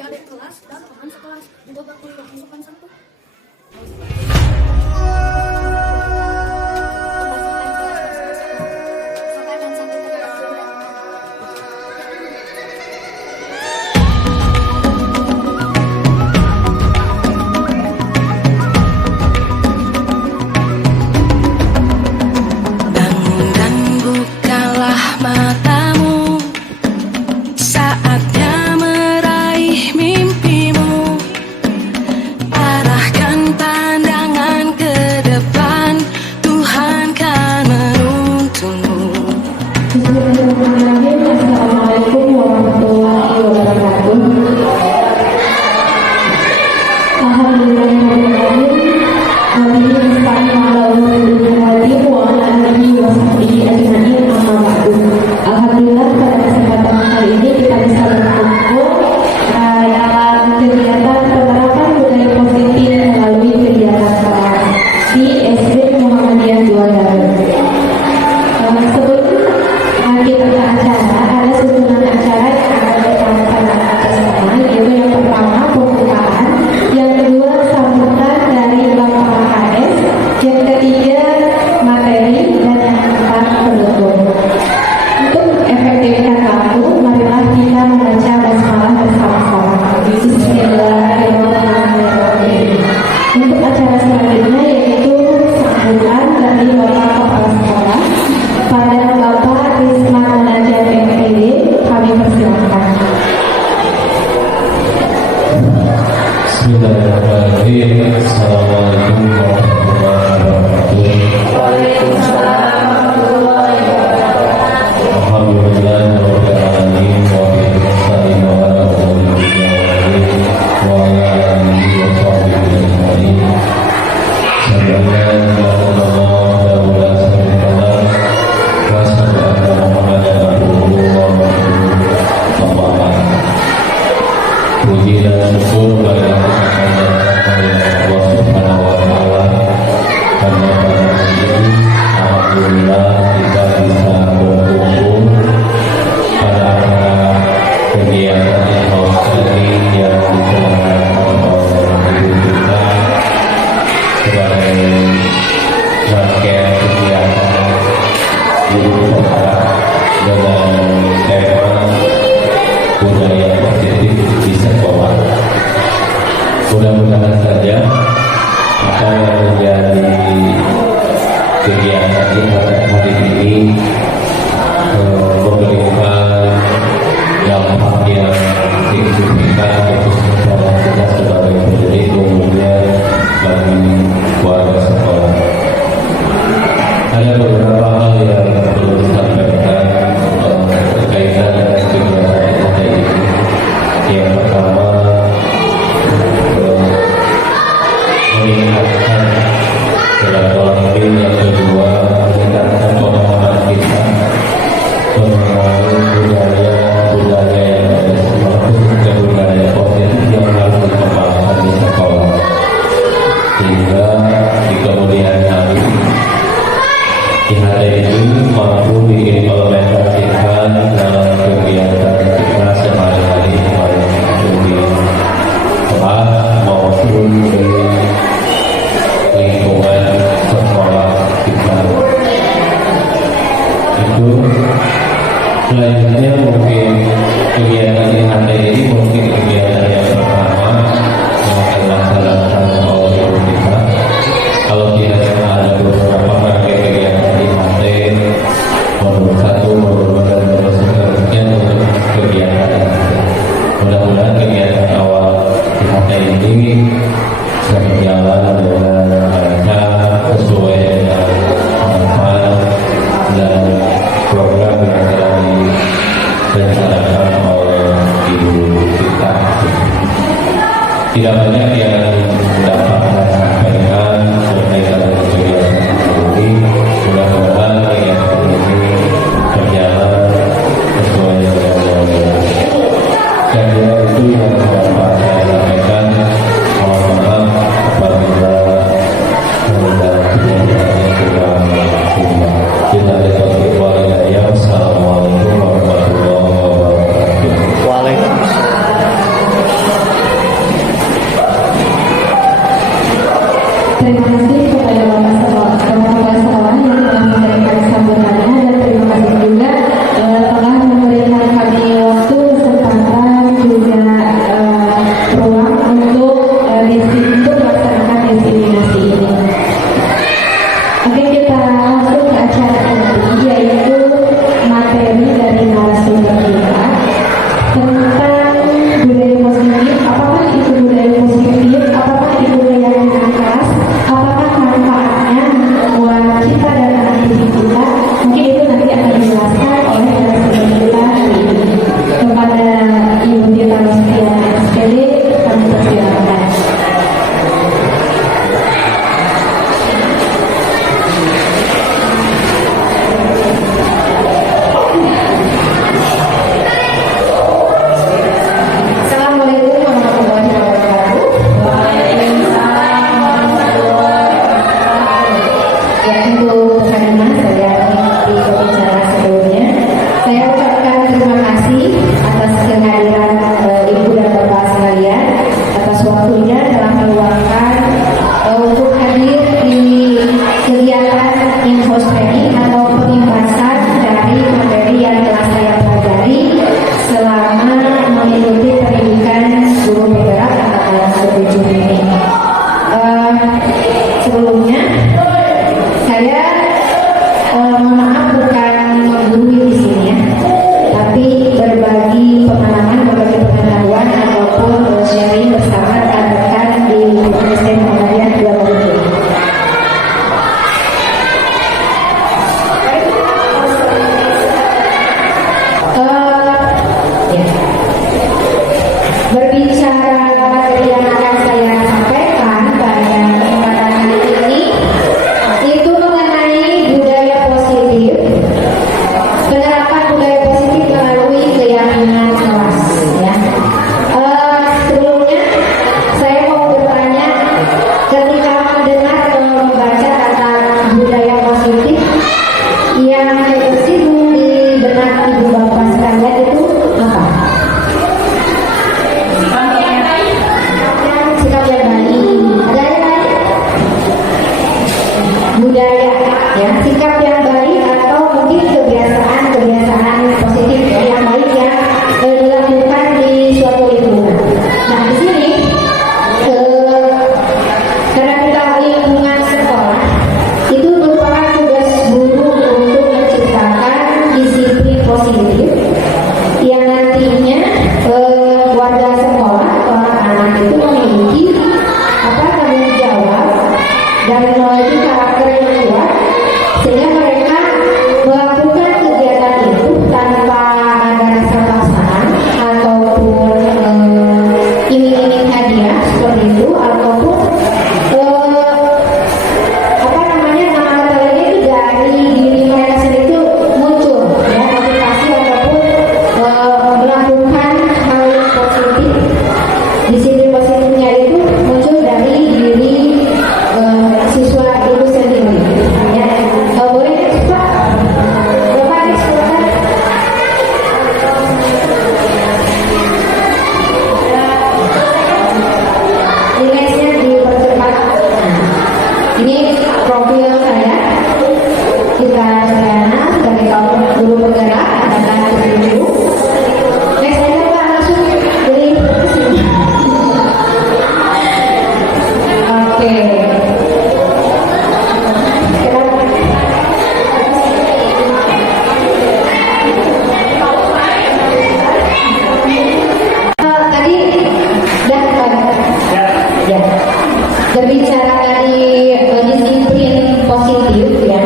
adik kelas dan teman sekelas menjaga kehidupan sopan santun. Assalamualaikum warahmatullahi wabarakatuh. Alhamdulillah pada kesempatan kali ini kita bisa berkumpul dalam kegiatan penerapan budaya positif melalui kegiatan kelas di SD Muhammadiyah 2 Garut. Sebelum kita ke acara, ada susunan acara yang akan kita laksanakan bersama, yaitu yang pertama pembukaan, yang kedua sambutan dari Bapak KS, yang ketiga materi, dan yang keempat penutup. Untuk efektivitas waktu, marilah kita membaca basmalah bersama-sama. Bismillahirrahmanirrahim. Untuk acara selanjutnya yaitu sambutan dari Bapak Kepala Sekolah pada Bapak Risma Munajat MPD, kami persilakan. Bismillahirrahmanirrahim. Assalamualaikum warahmatullahi wabarakatuh. Waalaikumsalam warahmatullahi wabarakatuh. Alhamdulillahirabbil alamin wa bihi nasta'in wa ala alihi wa sahbihi ajma'in. Sallallahu alaihi wa sallam wa sallallahu Muhammadan abduhu wa rasuluhu. Puji dan syukur kepada Allah Subhanahu wa taala karena pada hari ini alhamdulillah kita bisa berkumpul pada acara kegiatan Rosari yang diselenggarakan oleh ibu kita sebagai rangkaian kegiatan ibu kota dengan tema budaya positif di sekolah. Mudah-mudahan saja apa yang menjadi kegiatan kita hari ini memberikan dampak yang signifikan khususnya pada kita sebagai pendidik, kemudian bagi warga sekolah. Ada beberapa hal yang perlu disampaikan berkaitan dengan kegiatan kita ini. Yang pertama, meningkatkan silaturahmi. Yang kedua, meningkatkan pemahaman kita mengenai budaya yang ada di sekolah, khususnya budaya positif yang harus dikembangkan di sekolah, sehingga di kemudian hari IHT ini mampu diimplementasikan dalam kegiatan kita sehari-hari, baik di kelas maupun di lingkungan sekolah kita. Itu selanjutnya mungkin kegiatan IHT ini mungkin kegiatan yang pertama yang akan dilaksanakan oleh kita. Kalau tidak salah ada beberapa rangkaian kegiatan IHT, modul 1, modul 2, dan modul seterusnya untuk kegiatan. Mudah-mudahan kegiatan awal IHT ini bisa berjalan dengan lancar sesuai dengan harapan dan program yang telah direncanakan oleh ibu kita. Tidak banyak yang dapat saya sampaikan berkaitan dengan kegiatan ini. Mudah-mudahan kegiatan ini berjalan sesuai dengan yang saya itu yang dapat saya sampaikan. Mohon maaf apabila dalam kegiatannya kurang maksimal. Kita lihat walidaya. Assalamualaikum warahmatullahi wabarakatuh. Waalaikumsalam. itu memiliki tanggung jawab dan memiliki karakter yang kuat, sehingga mereka melakukan kegiatan itu tanpa ada rasa paksaan ataupun iming-iming hadiah seperti itu, ataupun nama lainnya itu dari diri mereka sendiri itu muncul ya, motivasi ataupun melakukan hal positif. Di sini positifnya itu muncul dari diri siswa itu sendiri ya. Boleh Pak? Bapak silakan. Nextnya dipercepat. Ini profil saya. Kita Sariana sebagai kaum guru penggerak akan dulu. Next aja Pak, langsung dari sini. Oke. Tadi dah ya. Berbicara dari disiplin positif ya,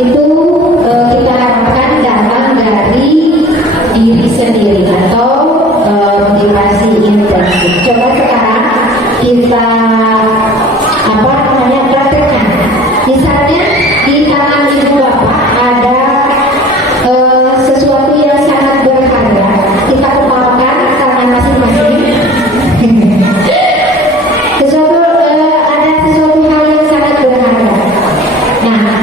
itu kita harapkan datang dari diri sendiri atau motivasi intrinsik. Coba sekarang kita praktekkan. Misalnya di tangan ibu bapak ada sesuatu yang sangat berharga, kita kepalkan tangan masing-masing. Ada sesuatu hal yang sangat berharga. Nah,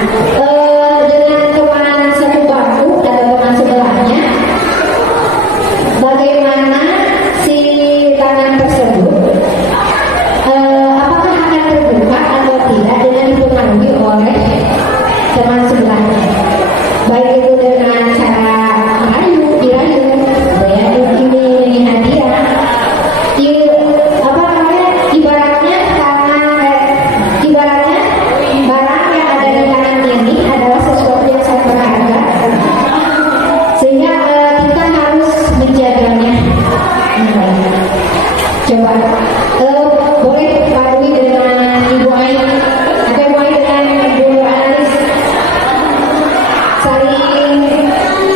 dengan teman satu bangku dan teman sebelahnya, bagaimana si tangan tersebut apakah akan terbuka atau tidak dengan dipengaruhi oleh teman sebelahnya, baik itu dengan cara dirayu, ini hadiah, ibaratnya barang yang ada di tangan ini adalah sesuatu yang sangat berharga, sehingga kita harus menjaganya. Coba boleh Pak Dwi dengan Ibu Ai atau Ibu Ai dengan Ibu Analis saling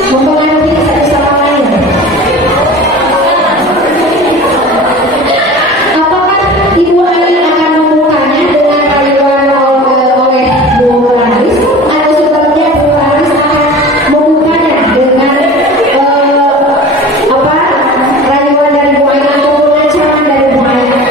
mempengaruhi satu sama lain. Apakah Ibu Ai akan membukanya dengan rayuan oleh Bu Analis, atau sebenarnya Bu Analis akan membukanya dengan rayuan dari Bu Ai ataupun ancaman dari Bu Ai?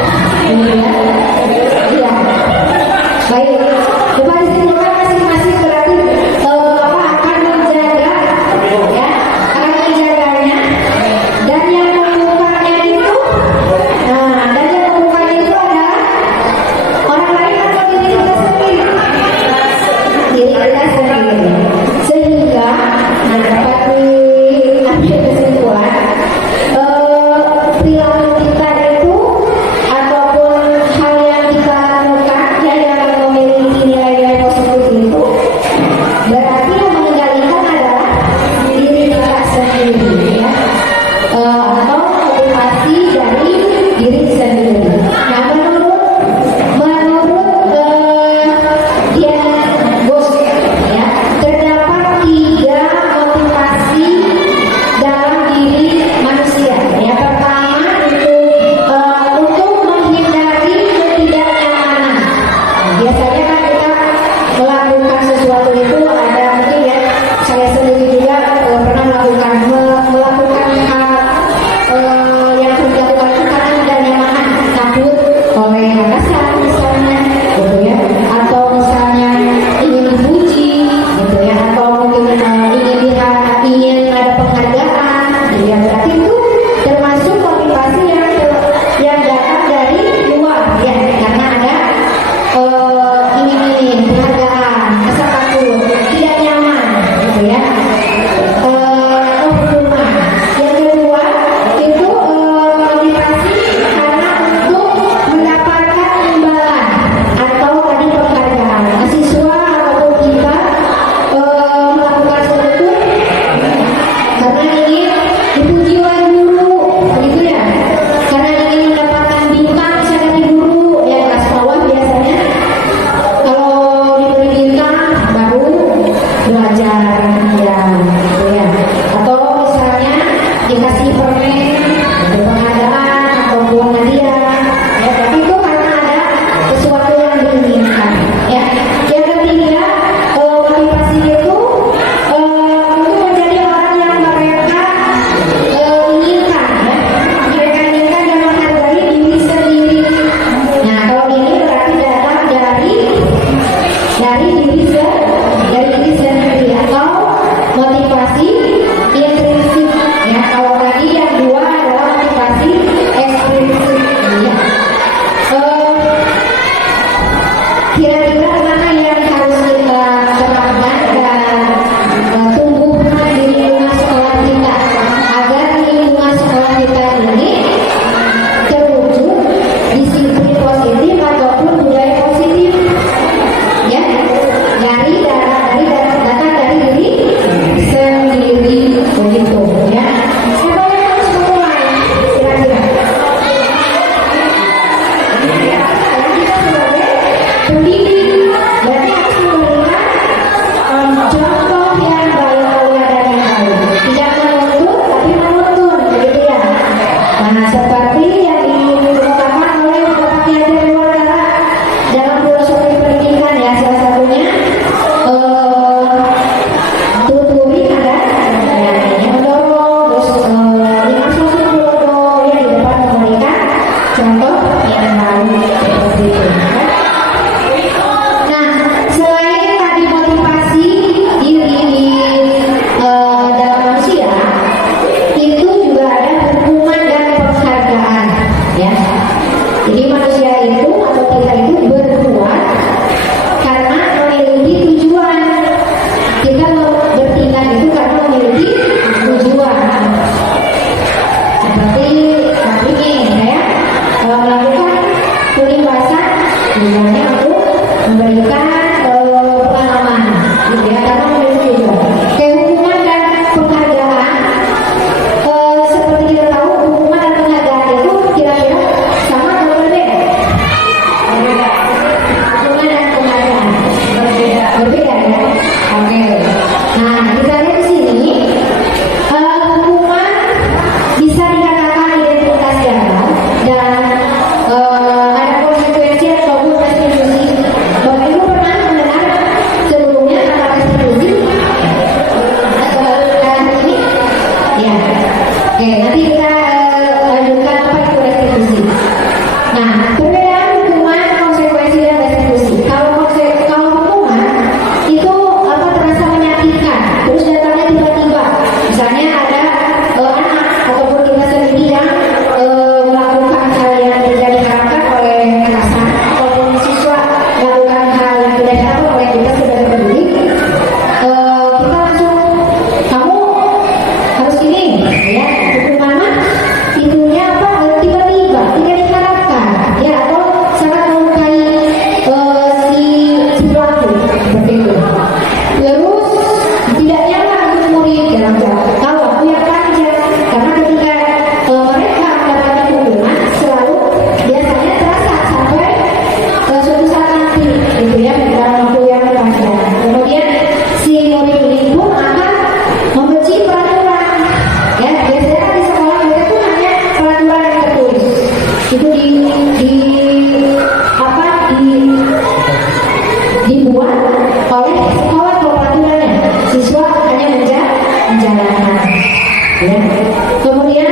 Jadi manusia itu atau kita itu berbuat karena memiliki tujuan. Kita mau bertindak itu karena memiliki tujuan. Seperti ini saya melakukan penulisan misalnya untuk memberikan pengalaman, gitu ya, karena memiliki tujuan. Kayak hukuman dan penghargaan, seperti kita tahu hukuman dan penghargaan itu kira-kira sama atau berbeda? Hukuman dan penghargaan berbeda ya. Oke. Nah, kita lihat di sini hukuman bisa dikatakan identitas gagal dan ada konsekuensi ataupun restitusi. Bapak Ibu pernah mendengar sebelumnya kata restitusi atau hari ini? Ya. Oke, nanti kita lanjutkan apa itu restitusi. Nah, perbedaan hukuman, konsekuensi dan restitusi. Kalau hukuman itu terasa menyakitkan, terus datangnya tiba-tiba. Misalnya ada anak ataupun kita sendiri yang melakukan hal yang tidak diharapkan oleh atasan, ataupun siswa melakukan hal yang tidak diharapkan oleh kita sebagai pendidik, kita langsung kamu harus ini, ya hukuman mah itunya apa tiba-tiba tidak diharapkan, ya atau sangat melukai si pelaku seperti itu. Terus tidak nyaman untuk murid dalam tahu aku yang aja karena ketika mereka mendapatkan hukuman selalu biasanya terasa sampai suatu saat nanti, gitu ya, dalam waktu yang panjang. Kemudian si murid ini pun akan membenci peraturan. Ya, biasanya kan di sekolah mereka tuh hanya peraturan yang tertulis. Itu dibuat oleh sekolah kalau peraturannya, siswa hanya menjalankan. Ya. Kemudian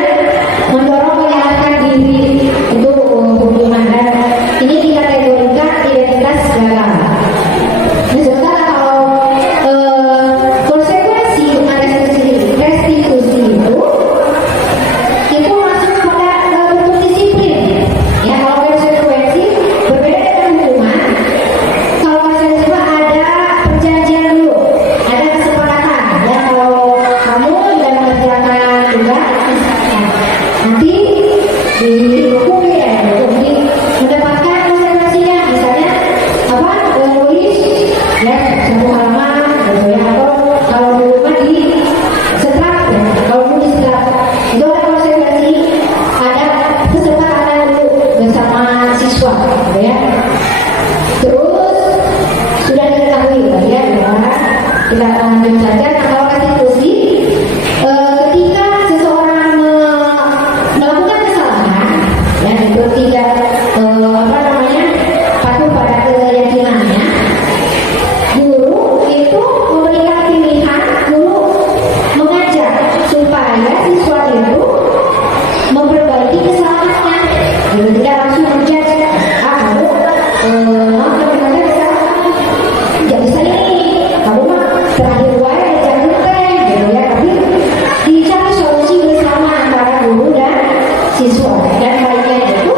mendorong menyalahkan diri untuk hukuman dan ini dikategorikan identitas gagal. Nah, sementara kalau konsekuensi dengan restitusi itu masuk pada bentuk disiplin. Ya, kalau konsekuensi berbeda dengan hukuman. Kalau konsekuensi ada perjanjian dulu, ada kesepakatan. Ya, kalau kamu tidak mengerjakan tugas, nanti dihukumi ya, jadi mendapatkan konsekuensinya. Misalnya apa? Tulis ya satu halaman, gitu ya. Atau kalau dulu mah di setrap, ya. Kalau dulu di setrap itu ada konsekuensi, ada kesepakatan dulu bersama siswa, gitu ya. Terus sudah diketahui ya, kita lanjut saja. Nah, kalau restitusi ketika seseorang melakukan kesalahan, ya itu tidak patuh pada keyakinannya, guru itu memberikan pilihan, guru mengajak supaya siswa itu memperbaiki kesalahannya. Jadi tidak langsung menjudge, kamu ternyata kesalahan, tidak bisa ini, kamu mah terakhir wae jangan teh, gitu ya. Tapi dicari solusi bersama antara guru dan siswa, dan baiknya itu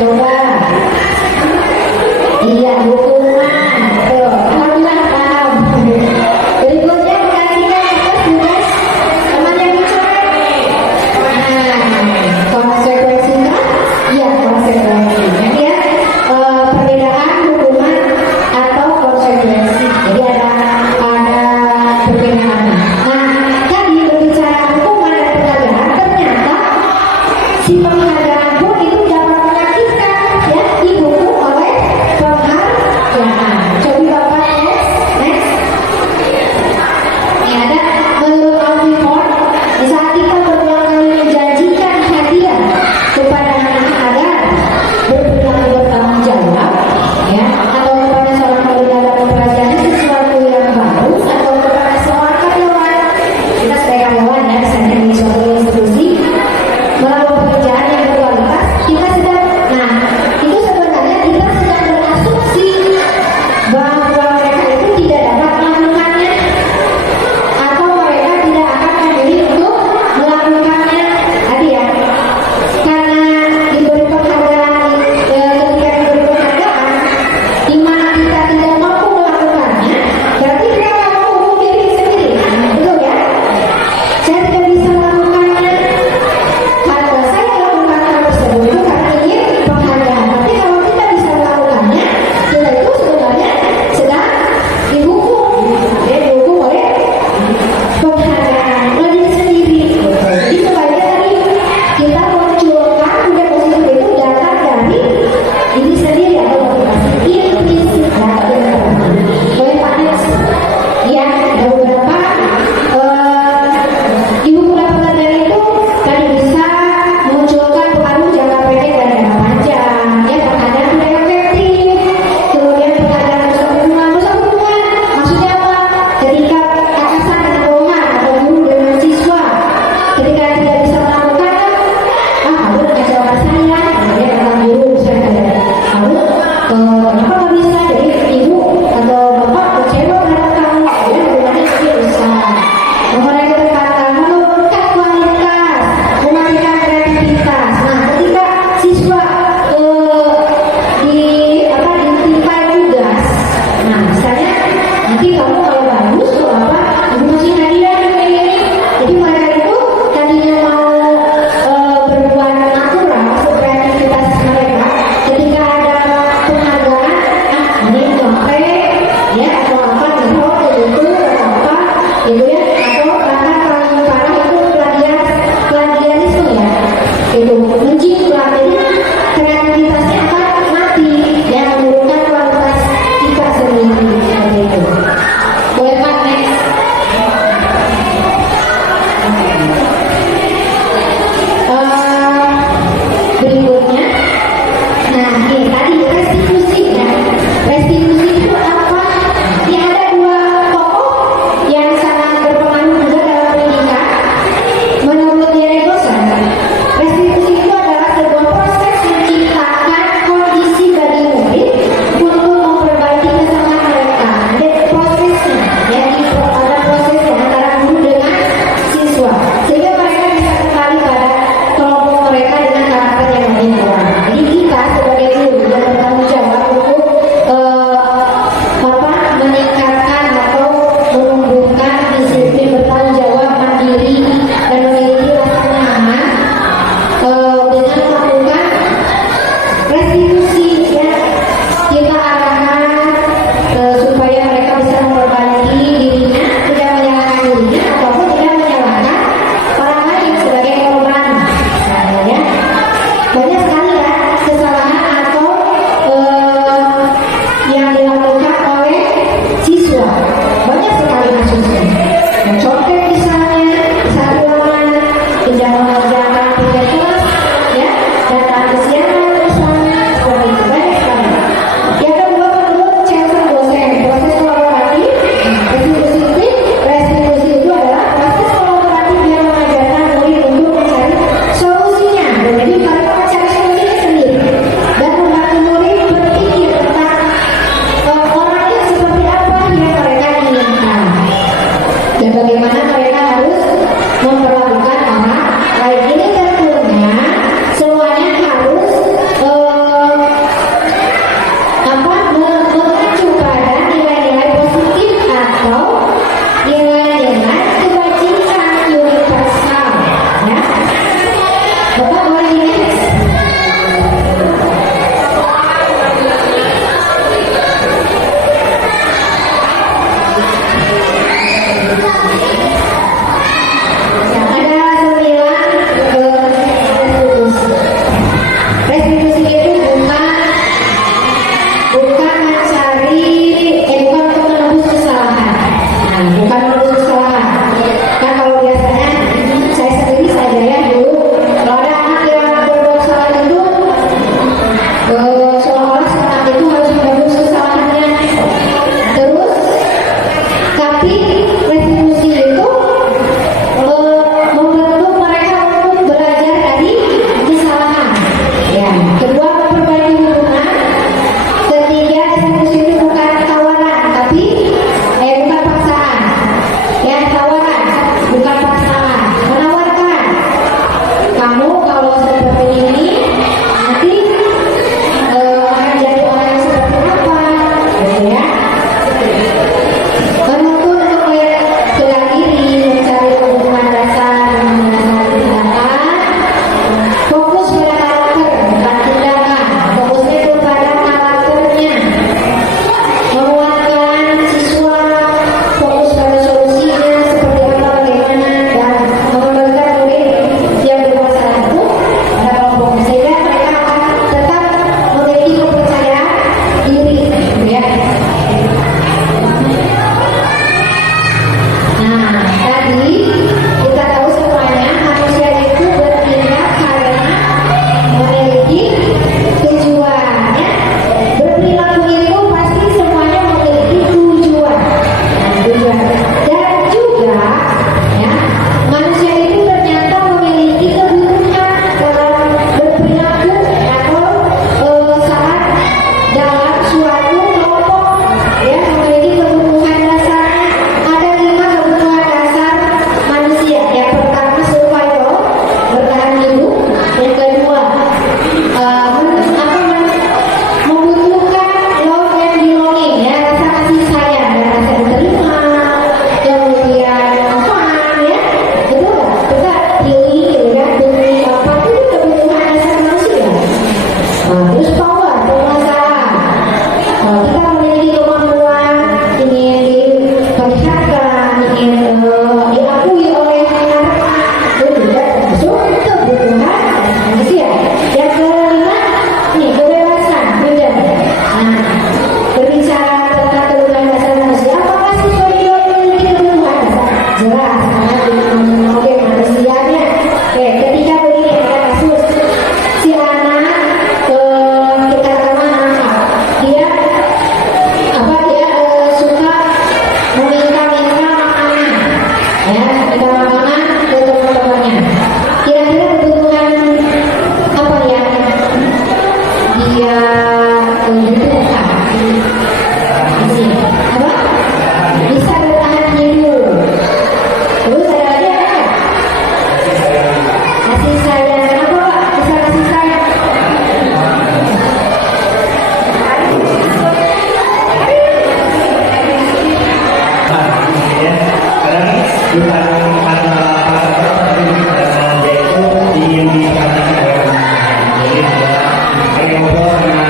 Coba. Iya, hukuman. Tuh, alhamdulillah paham. Berikutnya perhatikan tugas teman yang dicoret. Nah, konsekuensinya, iya konsekuensi. Nanti ya, perbedaan hukuman atau konsekuensi. Jadi ada perbedaan. Nah, tadi berbicara hukuman dan penghargaan, ternyata si penghargaan pun itu dapat menyakitkan. dia itu apa? Bisa bertahan hidup. Terus ada lagi apa? Kasih sayang. Kenapa Pak? Bisa kasih sayang? Ngobrol sama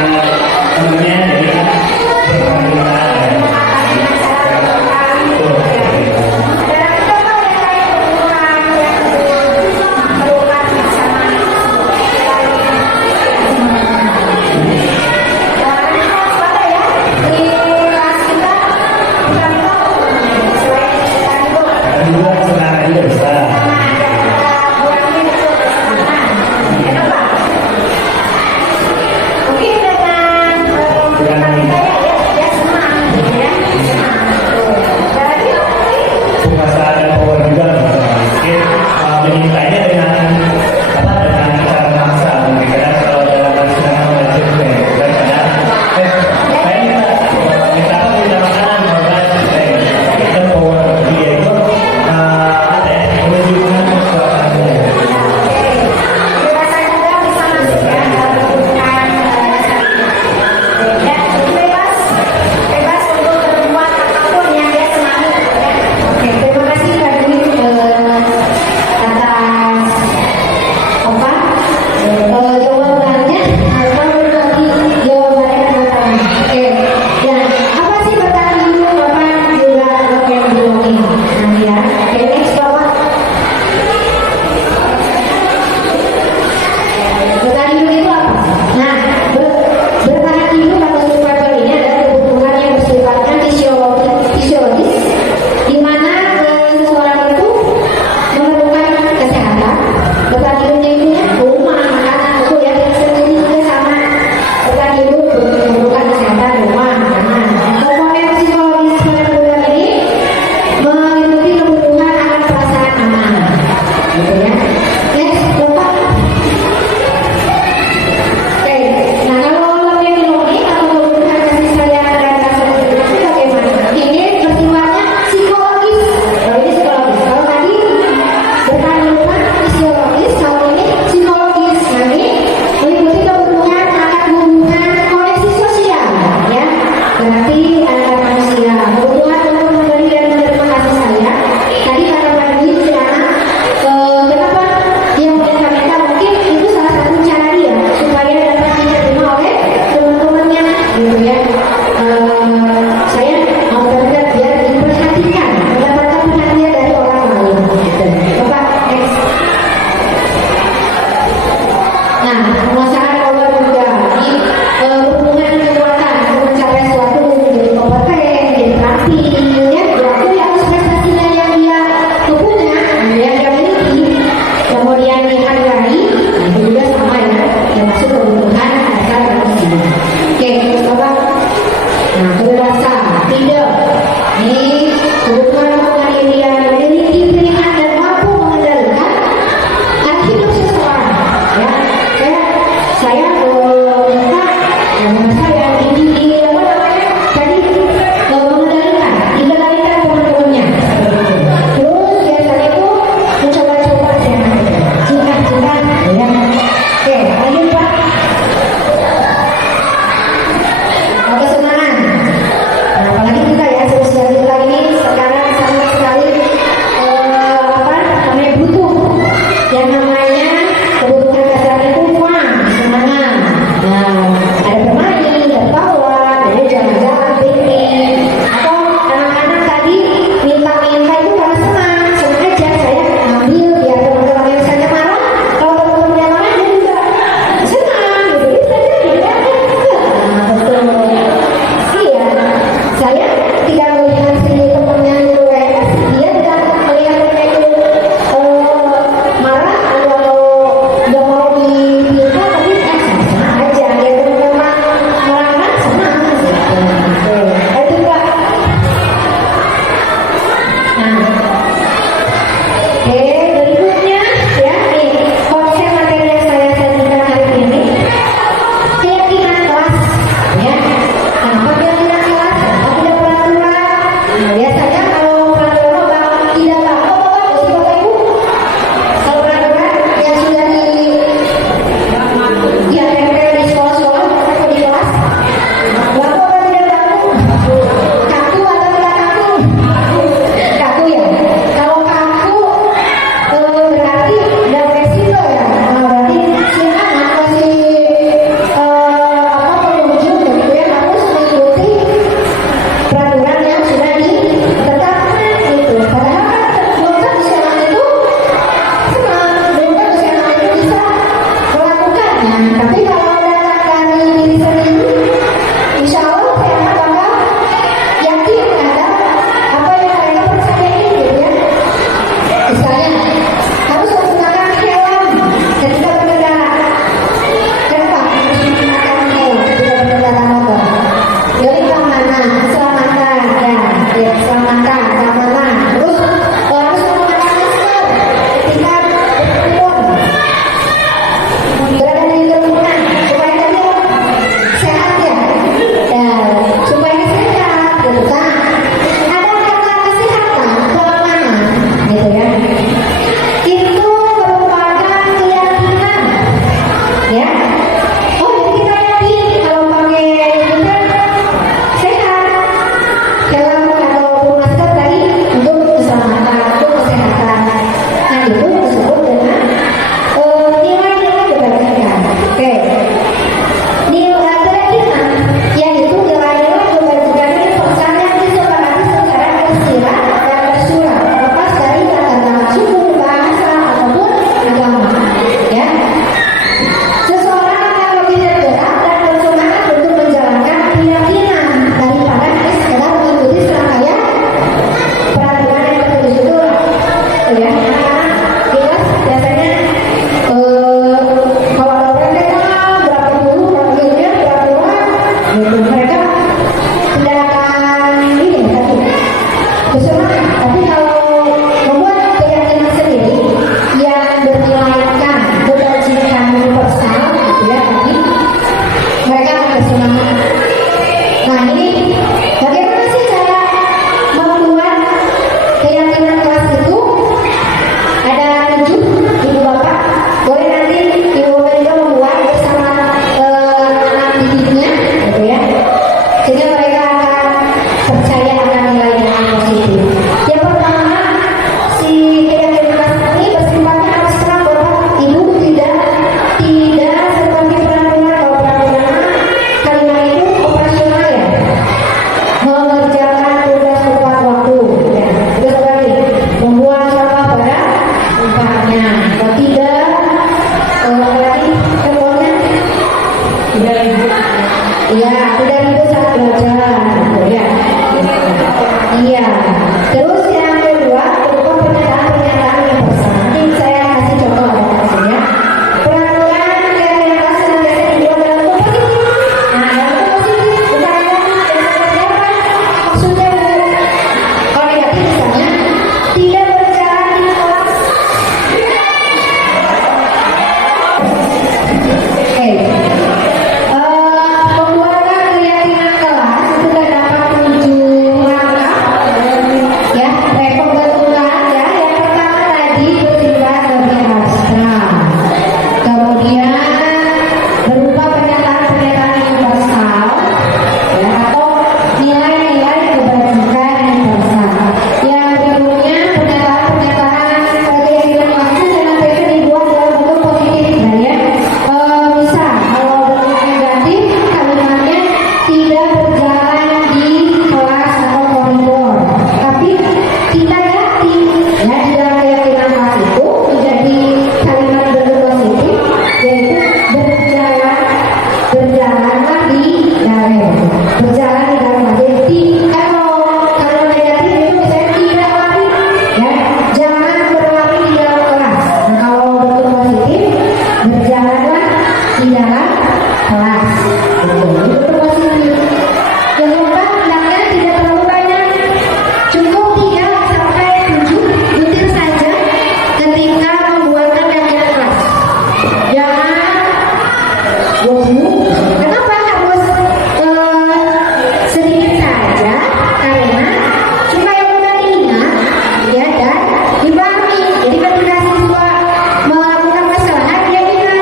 bersemangat. Nah ini bagaimana sih cara membuat keyakinan kelas itu? Ada 7 ibu bapak, boleh nanti ibu bapak juga membuat bersama anak didiknya, gitu ya, sehingga mereka akan percaya akan nilai yang positif. Yang pertama, si keyakinan kelas ini bersifatnya abstrak, bapak ibu tidak seperti pernah kalau pernah kalimat itu operasional ya, mengerjakan tugas tepat waktu, ya. Terus lagi membuat sampah pada tempatnya. Kalau tidak, lagi contohnya tidak ribut, ya tidak ribut saat belajar, gitu ya. Iya. Terus yang kedua berupa pernyataan-pernyataan yang pesan. Nanti saya kasih contoh ada maksudnya. Peraturan keyakinan kelas senantiasa dibuat dalam bentuk positif. Nah, dalam bentuk positif bukan hanya seperti apa maksudnya Bu. Kalau negatif misalnya tidak berjalan di kelas. Pembuatan keyakinan kelas itu terdapat 7 langkah, ya, pembentukan ya. Yang pertama tadi bersifat lebih abstrak, kemudian berupa pernyataan-pernyataan universal, ya, atau nilai-nilai kebajikan universal. Yang berikutnya pernyataan-pernyataan keyakinan kelas itu senantiasa dibuat dalam bentuk positif, ya. Misal kalau bentuk negatif kalimatnya tidak berjalan di kelas atau koridor, tapi kita yakin ya di dalam keyakinan kelas itu menjadi kalimat bentuk positif, yaitu berjalanlah di dalam, berjalan di dalam. Jadi kalau negatif itu misalnya tidak lari, ya, jangan berlari di dalam kelas. Nah, kalau bentuk positif berjalanlah di dalam kelas. Itu bentuk positif. Yang keempat, bilangnya tidak terlalu banyak, cukup 3 sampai 7 butir saja ketika membuatkan keyakinan kelas. Jangan kenapa harus sedikit saja? Karena supaya mudah diingat, ya, dan dipahami. Jadi ketika siswa melakukan kesalahan, dia ingat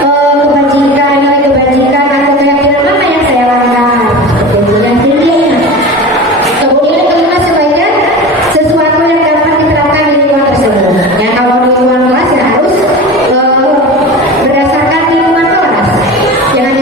kebajikan, nilai kebajikan atau keyakinan mana yang saya langgar. Kemudian pilih. Kemudian kelima, sebaiknya sesuatu yang dapat diterapkan di lingkungan tersebut. Ya, kalau di lingkungan kelas ya harus berdasarkan lingkungan kelas. Jangan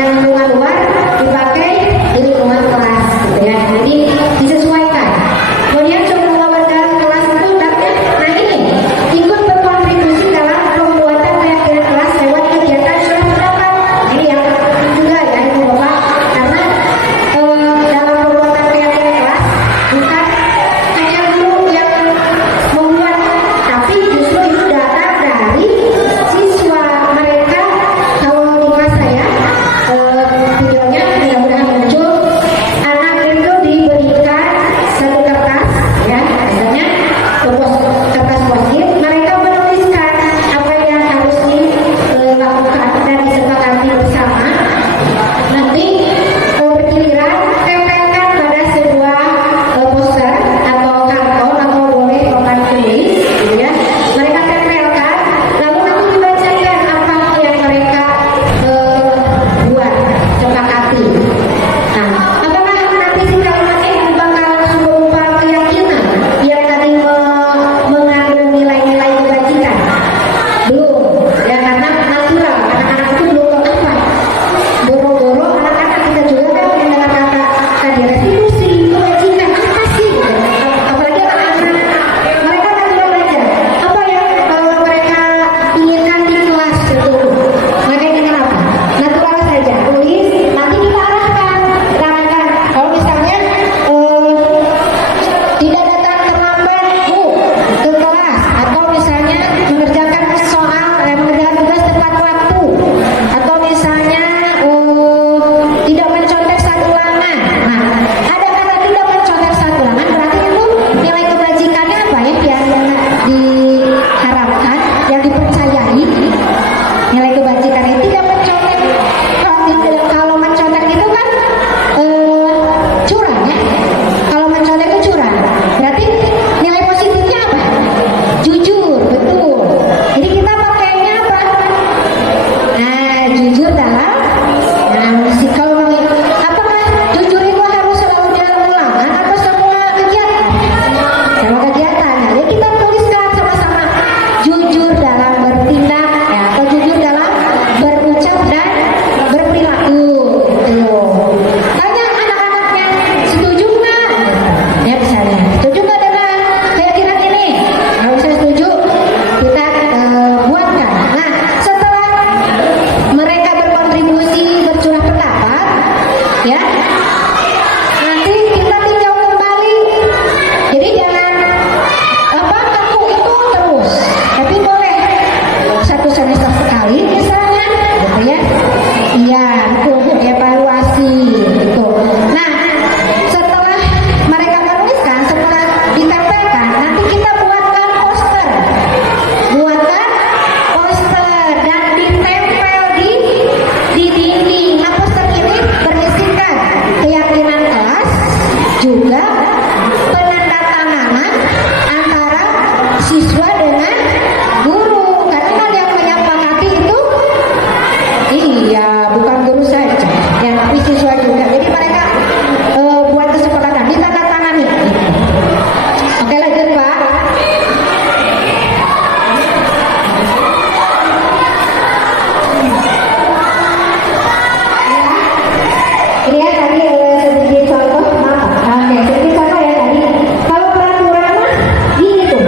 Ini ya tadi sedikit contoh, maaf. Oke, sedikit contoh ya tadi. Kalau peraturan mah gini tuh,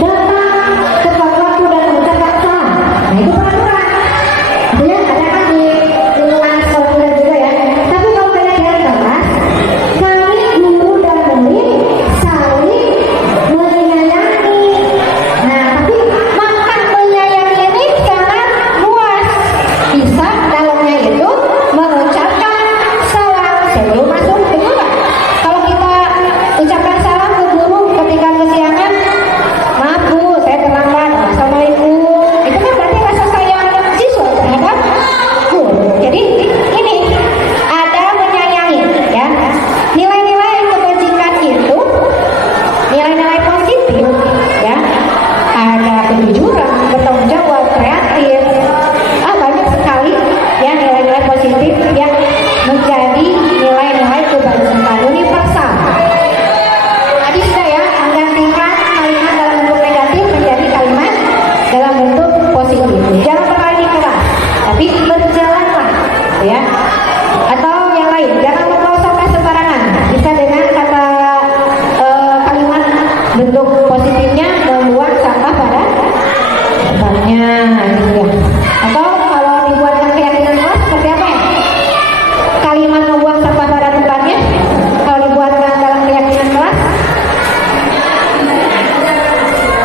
datang tepat waktu dan mengucapkan salam. Nah itu peraturan. Itu ya ada kan di lingkungan sekolah kita juga ya. Tapi kalau beda di kelas, kami guru dan murid saling menyayangi. Nah tapi makna menyayangi ini sekarang luas. Bisa dalamnya itu mengucapkan salam sebelum masuk ke kelas. Kalau kita ucapkan salam ke guru ketika kesiangan, maaf bu, saya terlambat, assalamualaikum. Itu kan berarti rasa sayang siswa terhadap guru. Jadi ini ada menyayangi, ya. Nilai-nilai kebajikan itu nilai-nilai positif, ya. Ada kejujuran, bertanggung jawab, kreatif. Banyak sekali ya nilai-nilai positif yang menjadi nilai-nilai kebajikan universal. Tadi sudah ya menggantikan kalimat dalam bentuk negatif menjadi kalimat dalam bentuk positif. Jangan terlalu di kelas, tapi berjalanlah, ya. Atau yang lain, jangan mempersoalkan sembarangan. Bisa dengan kata kalimat bentuk positifnya membuang sampah pada tempatnya, gitu ya. Atau kalau dibuatkan keyakinan kelas seperti apa ya? Kalimat membuang sampah pada tempatnya kalau dibuatkan dalam keyakinan kelas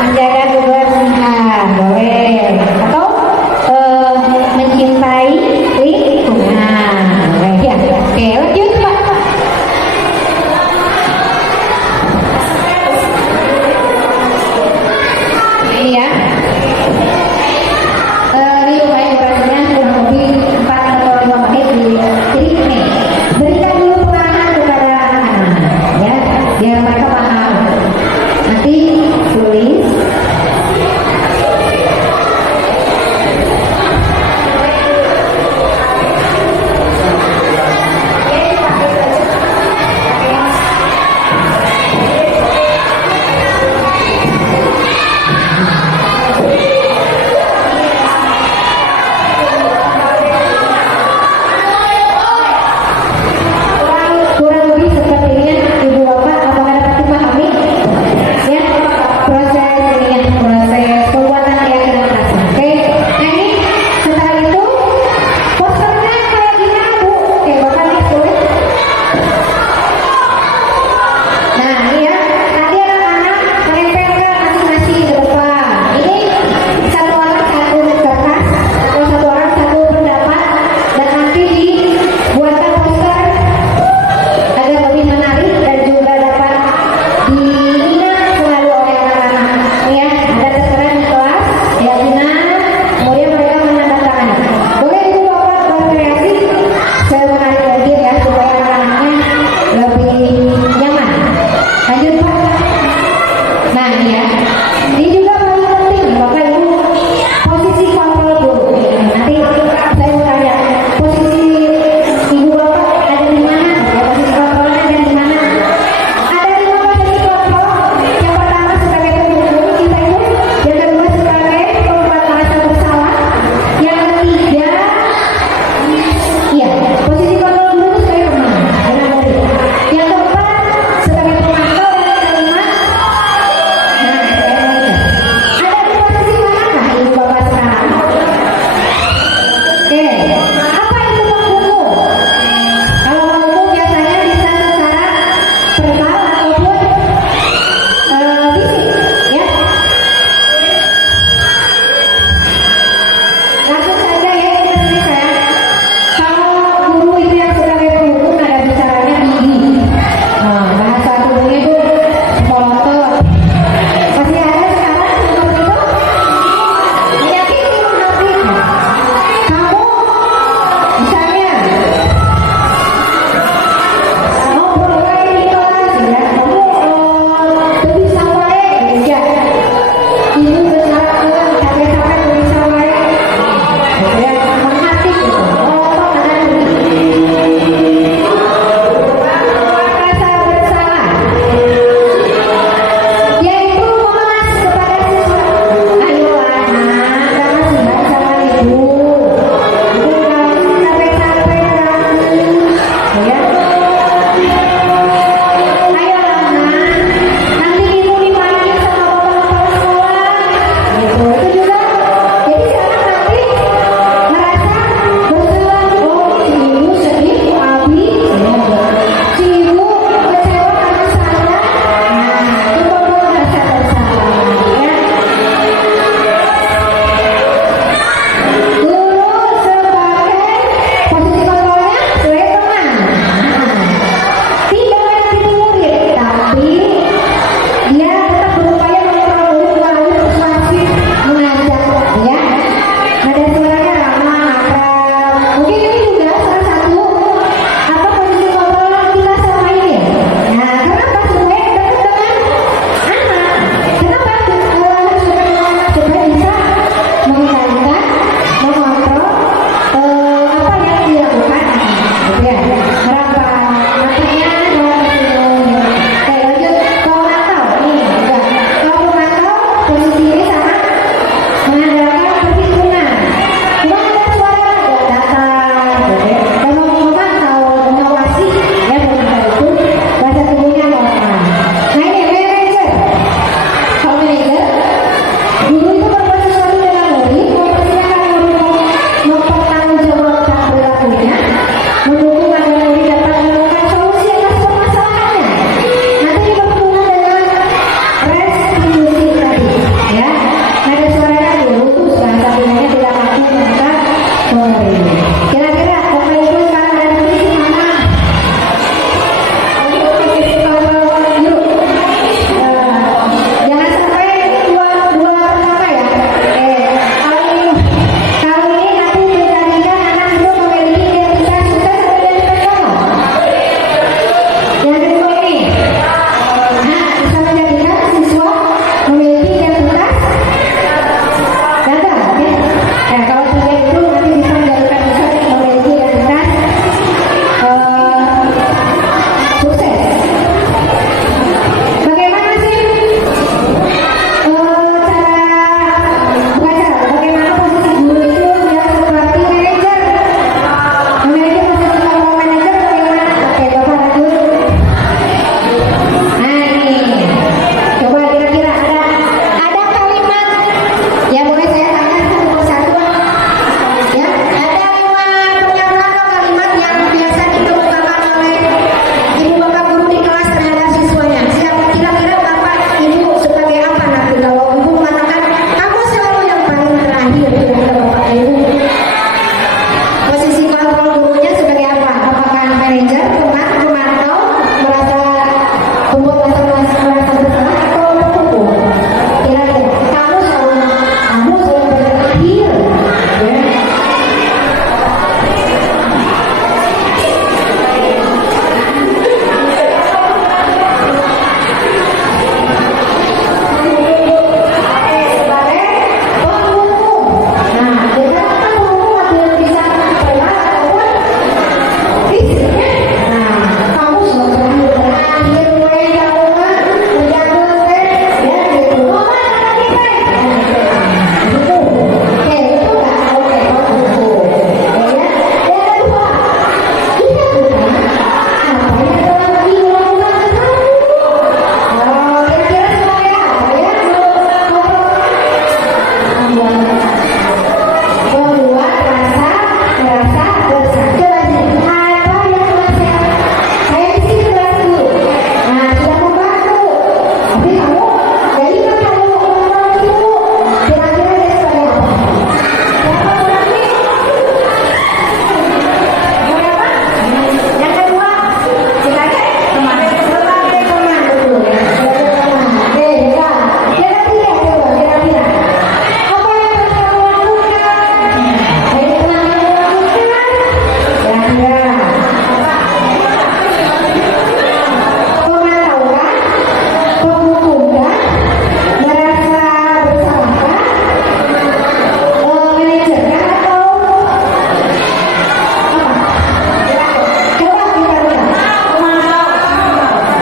menjaga kebersihan, boleh. Atau mencintai lingkungan, boleh ya. Oke, lanjut.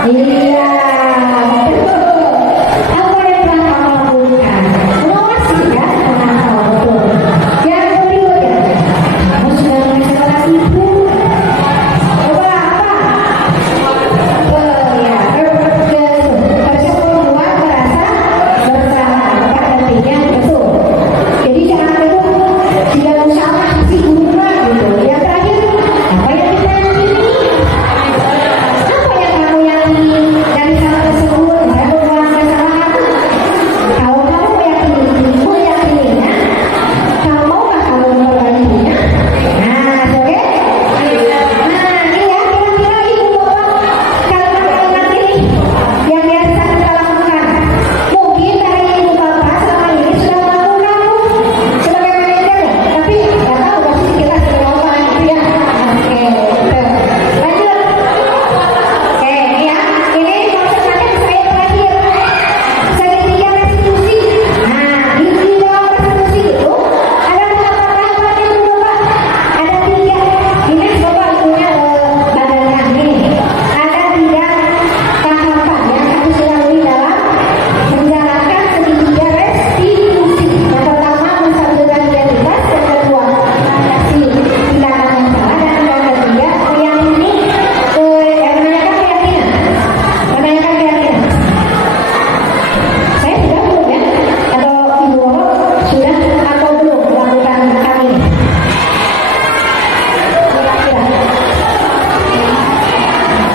Iya, betul. Apa yang telah kamu lakukan? Mengawasi ya, mengasah betul. Yang berikutnya, kamu sudah mengasah ibu. Coba apa? Ya, tersebut membuat merasa bersalah. Artinya betul. Jadi jangan itu tidak usah si guru gitu. Yang terakhir, apa yang kita yakini? Apa yang kamu yakini dari hal tersebut? Saya membuat kesalahan. Kalau kamu meyakininya, kamu maukah kamu memperbaikinya? Nah, oke? Nah, ini ya kira-kira ibu bapak kalimat-kalimat ini yang biasa kita lakukan. Mungkin dari ibu bapak selama ini sudah melakukan sebagai manajer ya, tapi nggak tahu pasti kita sudah melakukan itu ya. Oke, lanjut. Oke, ini ya, ini maksudnya saya terakhir. Segitiga restitusi. Nah, di dalam restitusi itu ada beberapa tahapan yang berubah. Ada 3. Ini coba punya badannya ini. Ada 3 tahapan yang harus dilalui dalam menjalankan segitiga restitusi. Yang pertama menstabilkan identitas, yang kedua mengatasi tindakan yang salah, dan yang ketiga meyakini menanyakan keyakinan. Menanyakan keyakinan. Saya sudah belum ya? Atau ibu sudah atau belum melakukan hal ini? Kira-kira.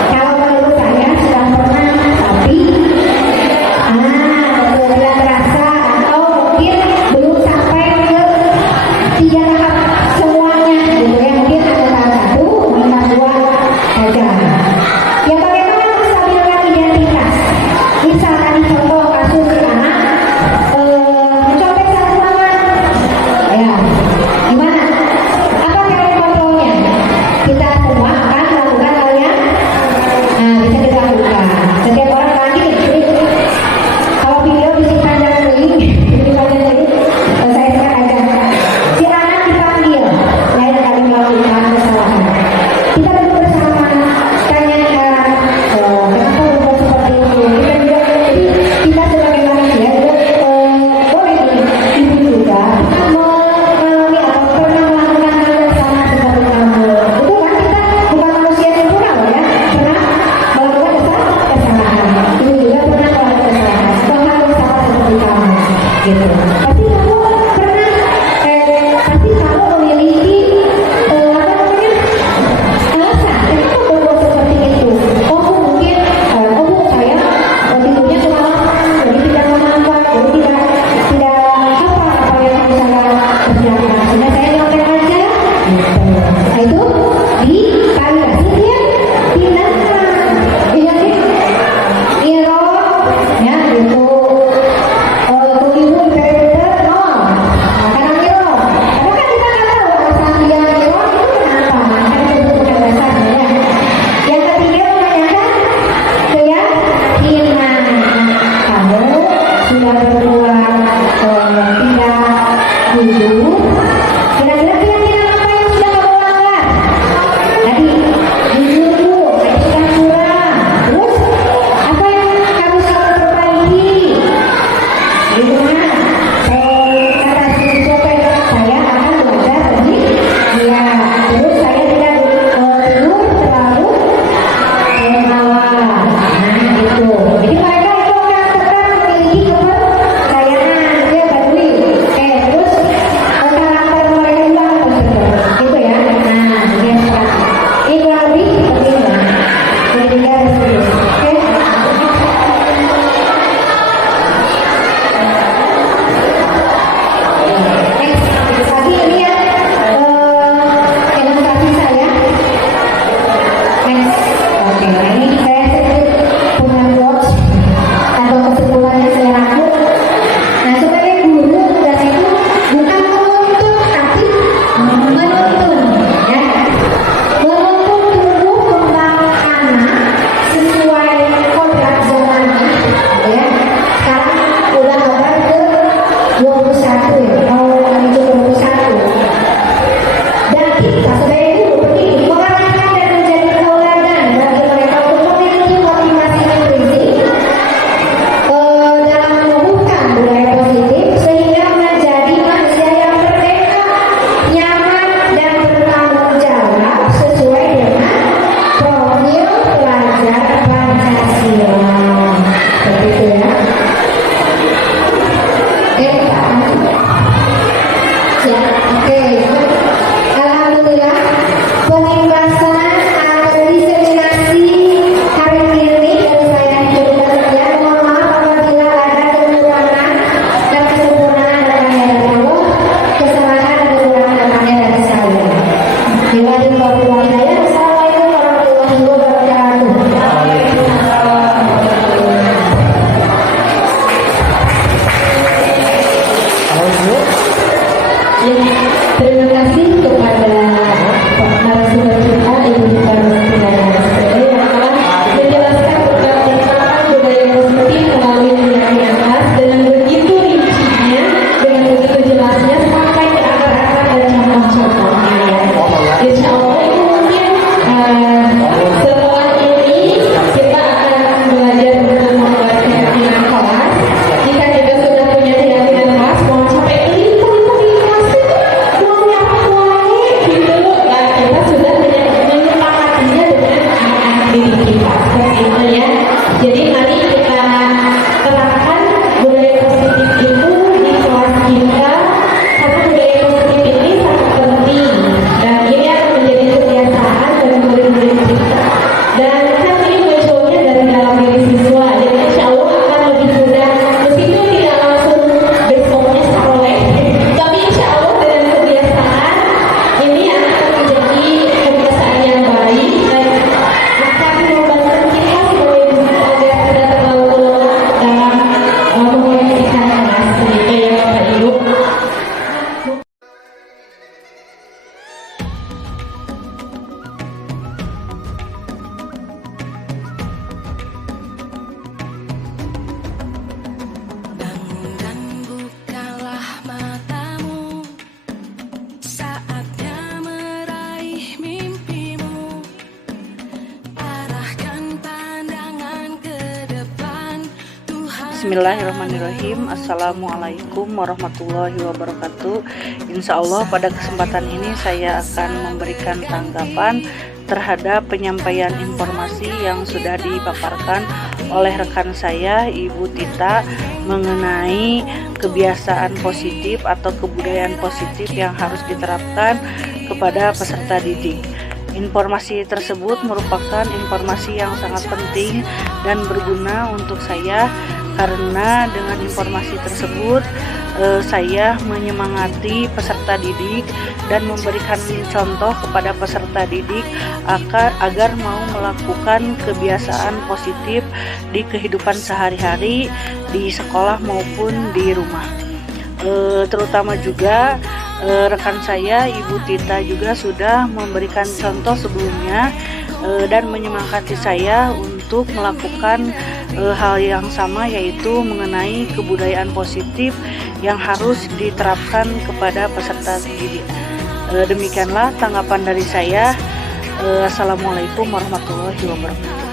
Kalau menurut saya sudah pernah, tapi betul tidak terasa atau mungkin belum sampai ke 3 tahap semuanya gitu ya. Mungkin ada tahap 1, tahap 2 saja. Ya bagaimana menstabilkan identitas? Misalkan contoh kasus anak mencopet sarung tangan, ya gimana? Apa cara kontrolnya? Kita semua akan melakukan hal yang bisa dilakukan. Setiap orang lagi kalau video disimpan dalam link, saya sekarang aja. Si anak dipanggil, lain kali melakukan kesalahan. Kita duduk bersama, tanyakan, kenapa berbuat seperti itu. Kita juga, jadi kita sebagai manusia juga boleh ibu juga kita mengalami atau pernah melakukan hal yang sama seperti kamu. Betul kan? Kita bukan manusia sempurna loh ya. Pernah melakukan kesalahan. Ibu juga pernah melakukan kesalahan. Hal yang sama seperti kamu. Gitu. Pasti kamu pernah, pasti kamu memiliki apa namanya? Alasan kenapa berbuat seperti itu. Oh mungkin, saya tidurnya kemalaman, jadi tidak memantau, jadi tidak apa yang harus saya kerjakan. Sehingga saya nyontek aja. Nah itu divalidasi dia tindakan. Iya sih? Iya ya gitu. Ibu benar-benar nol. Karena miro. Karena kan kita nggak tahu alasan dia miro itu kenapa. Kan itu bukan dasarnya ya. Yang ketiga menanyakan keyakinan. Kamu sudah berbuat tidak jujur. Kira-kira keyakinan apa yang sudah kamu langgar? Tadi jujur bu, saya sudah kurang. Terus apa yang harus kamu perbaiki? Gitu kan? Kata si sopir, saya akan belajar lebih. Ya, terus saya tidak tidur terlalu malam. Nah, gitu. Jadi mereka itu akan tetap memiliki kepercayaan, dia peduli. Terus karakter mereka juga akan berubah. Gitu ya. Nah, ini kurang lebih begini. Jadi tiga serius. Oke. Next, lagi ini ya demonstrasi saya. Next, oke, nah ini saya sedikit punya quotes atau kesimpulan yang saya rangkum. Nah sebagai guru tugas itu bukan menuntut tapi menuntun, ya. Menuntun tumbuh kembang anak sesuai kodrat zaman, ya. Sekarang udah kabar ke 21 ya, mau menuju 21. Dan kita sebagai guru begini mengarahkan dan menjadi tauladan bagi mereka untuk Bismillahirrahmanirrahim. Assalamualaikum warahmatullahi wabarakatuh. Insya Allah pada kesempatan ini saya akan memberikan tanggapan terhadap penyampaian informasi yang sudah dipaparkan oleh rekan saya Ibu Tita mengenai kebiasaan positif atau kebudayaan positif yang harus diterapkan kepada peserta didik. Informasi tersebut merupakan informasi yang sangat penting dan berguna untuk saya, karena dengan informasi tersebut saya menyemangati peserta didik dan memberikan contoh kepada peserta didik agar mau melakukan kebiasaan positif di kehidupan sehari-hari di sekolah maupun di rumah. Terutama juga rekan saya Ibu Tita juga sudah memberikan contoh sebelumnya dan menyemangati saya untuk melakukan hal yang sama, yaitu mengenai kebudayaan positif yang harus diterapkan kepada peserta didik. Demikianlah tanggapan dari saya. Assalamualaikum warahmatullahi wabarakatuh.